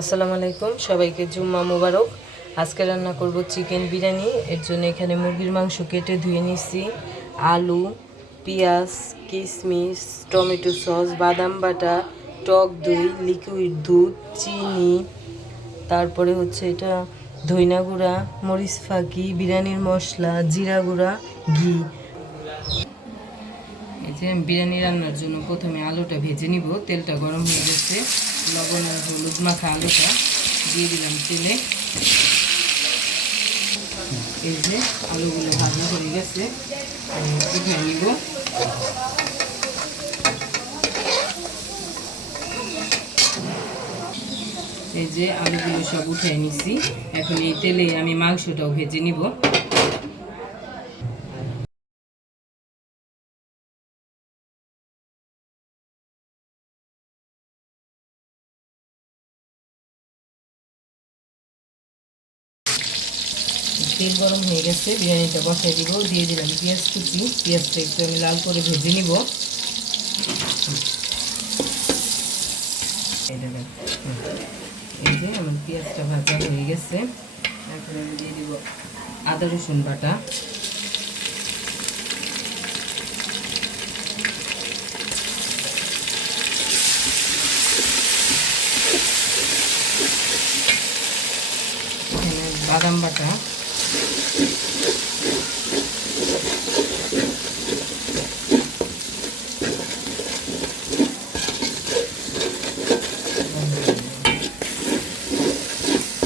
আসসালামু আলাইকুম, সবাইকে জুম্মা মোবারক। আজকে রান্না করব চিকেন বিরিয়ানি। এর জন্য এখানে মুরগির মাংস কেটে ধুয়ে নিচ্ছি আলু, পেঁয়াজ কিশমিশ টমেটো সস, বাদাম বাটা, টক দই, লিকুইড দুধ, চিনি, তারপরে হচ্ছে এটা ধইনা গুঁড়া, মরিচ ফাঁকি, বিরিয়ানির মশলা, জিরা গুঁড়া, ঘি। এই যে বিরিয়ানি রান্নার জন্য প্রথমে আলুটা ভেজে নিব। তেলটা গরম হয়ে গেছে। লবণ আর হলুদ মাখা আলুটা দিয়ে দিলাম তেলে। এই যে আলুগুলো ভাজা হয়ে গেছে উঠিয়ে নিব। এই যে আলুগুলো সব উঠে নিছি। এখন এই তেলে আমি মাংসটাও ভেজে নিব। তেল গরম হয়ে গেছে, বিরিয়ানিটা বসাই দিব, দিয়ে দিলাম পেঁয়াজ কুচি। পেঁয়াজটা একটু আমি লাল করে ভেজে নিব। এই যে আমার পেঁয়াজটা ভাজা হয়ে গেছে। এখন আমি দিয়ে দিব আদা রসুন বাটা। বাদাম বাটা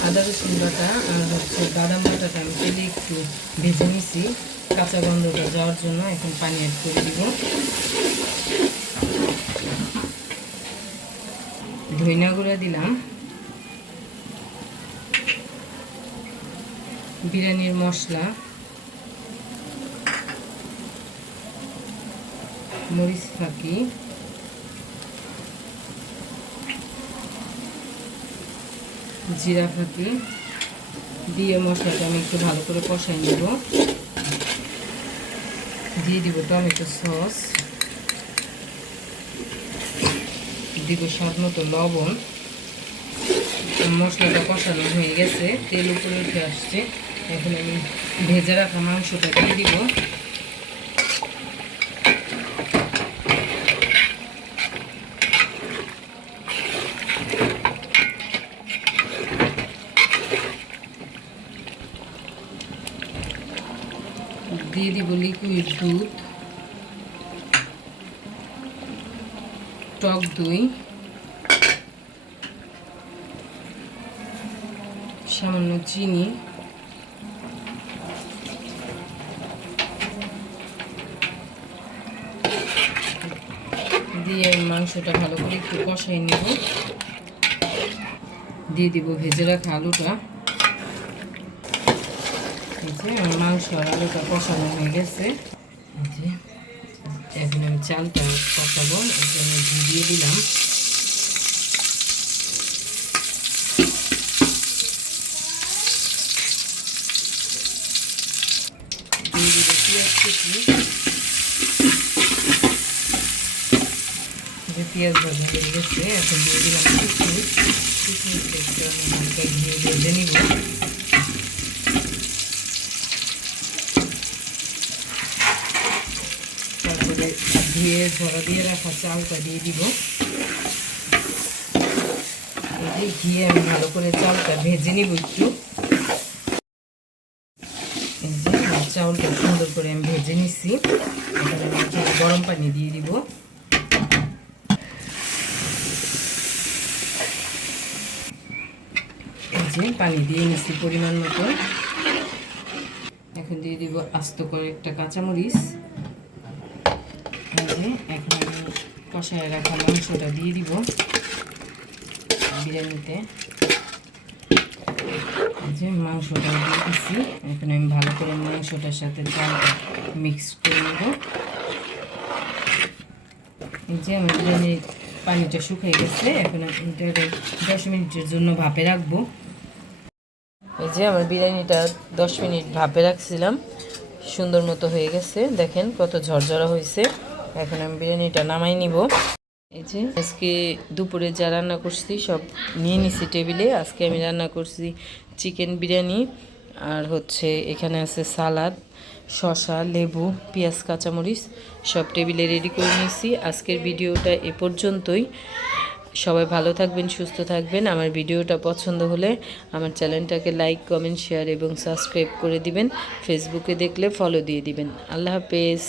আদা রসুন আর হচ্ছে বাদাম বাটাটা আমি তেলে একটু ভেজে নিছি। কাঁচা গন্ধটা যাওয়ার জন্য এখন পানি অ্যাড করে দিব। ধইনা গুঁড়া দিলাম। বিরিয়ানির মশলা। মরিচ ফাঁকি। জিরা ফাঁকি দিয়ে মশলাটা আমি একটু ভালো করে কষাই নেব। দিয়ে দিব টমেটো সস। দিব স্বাদ মতো লবণ। মশলাটা কষানো হয়ে গেছে, তেল উপরে উঠে আসছে। এখন আমি ভেজে রাখা মাংসটা দিয়ে দিব। দিয়ে দিব লিকুইড দুধ। টক দই। সামান্য চিনি। দিয়ে মাংসটা ভালো করে একটু কষাই নেব। দিয়ে দিব ভেজে রাখা আলুটা। যে আমার মাংস আর আলুটা কষানো হয়ে গেছে। যে, এখন আমি চালটা কষাবো জন্য ঘি দিয়ে দিলাম। পেঁয়াজ ভাজা হয়ে গেছে, এখন দিয়ে দিলাম কিশমিশ কিশমিশটা একটু তারপরে ধুয়ে ঝরা দিয়ে রাখা চালটা দিয়ে দিব। এই আমি ভালো করে চালটা ভেজে নিব একটু। চাউলটা সুন্দর করে আমি ভেজে নিচ্ছি গরম পানি দিয়ে দিব। পানি দিয়ে নিচ্ছি পরিমাণ মতো এখন দিয়ে দিব আস্ত করে একটা কাঁচামরিচ। এখন আমি কষায় রাখা মাংসটা দিয়ে দিব বিরিয়ানিতে। যে মাংসটা দিয়ে দিচ্ছি এখন আমি ভালো করে মাংসটার সাথে চালটা মিক্স করে নেব। এই যে আমার বিরিয়ানির পানিটা শুকিয়ে গেছে, এখন এটাকে দশ মিনিটের জন্য ভাপে রাখব। এই যে আমার বিরিয়ানিটা দশ মিনিট ভাপে রাখছিলাম, সুন্দর মতো হয়ে গেছে। দেখেন কত ঝরঝরা হয়েছে। এখন আমি বিরিয়ানিটা নামাই নিব। এই যে, আজকে দুপুরে যা রান্না করছি সব নিয়ে নিছি টেবিলে। আজকে আমি রান্না করছি চিকেন বিরিয়ানি আর হচ্ছে এখানে আছে সালাদ শশা লেবু, পেঁয়াজ, কাঁচামরিচ, সব টেবিলে রেডি করে নিয়েছি। আজকের ভিডিওটা এ পর্যন্তই। সবাই ভালো থাকবেন, সুস্থ থাকবেন। আমার ভিডিওটা পছন্দ হলে আমার চ্যানেলটাকে লাইক কমেন্ট শেয়ার এবং সাবস্ক্রাইব করে দিবেন। ফেসবুকে দেখলে ফলো দিয়ে দিবেন। আল্লাহ হাফেজ।